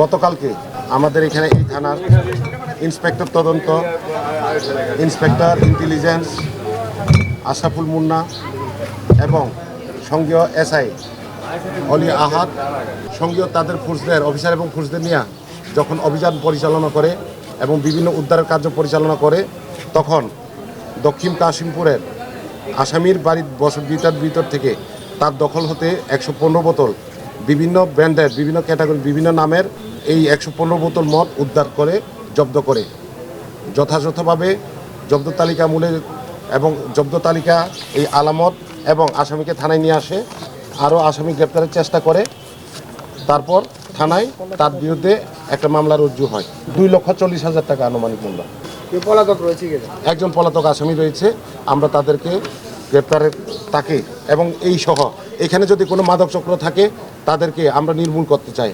গতকালকে আমাদের এখানে এই থানার ইন্সপেক্টর তদন্ত, ইন্সপেক্টর ইন্টেলিজেন্স, আশাফুল মুন্না এবং সঙ্গীয় এসআই অলি আহাদ, সঙ্গীয় তাদের ফোর্সদের অফিসার এবং ফোর্সদের নিয়ে যখন অভিযান পরিচালনা করে এবং বিভিন্ন উদ্ধারের কার্য পরিচালনা করে, তখন দক্ষিণ কাশিমপুরের আসামির বাড়ির বসত ভিতর ভিতর থেকে তার দখল হতে একশো পনেরো বোতল, বিভিন্ন ব্র্যান্ডের, বিভিন্ন ক্যাটাগরি, বিভিন্ন নামের এই একশো পনেরো বোতল মদ উদ্ধার করে জব্দ করে। যথাযথভাবে জব্দ তালিকা মূলে এবং জব্দ তালিকা এই আলামত এবং আসামিকে থানায় নিয়ে আসে আরও আসামি গ্রেপ্তারের চেষ্টা করে। তারপর থানায় তার বিরুদ্ধে একটা মামলা রুজু হয়। দুই লক্ষ চল্লিশ হাজার টাকা আনুমানিক মূল্য। পলাতক রয়েছে একজন পলাতক আসামি রয়েছে। আমরা তাদেরকে গ্রেপ্তারের তাকে এবং এই সহ। এখানে যদি কোনো মাদক চক্র থাকে তাদেরকে আমরা নির্মূল করতে চাই।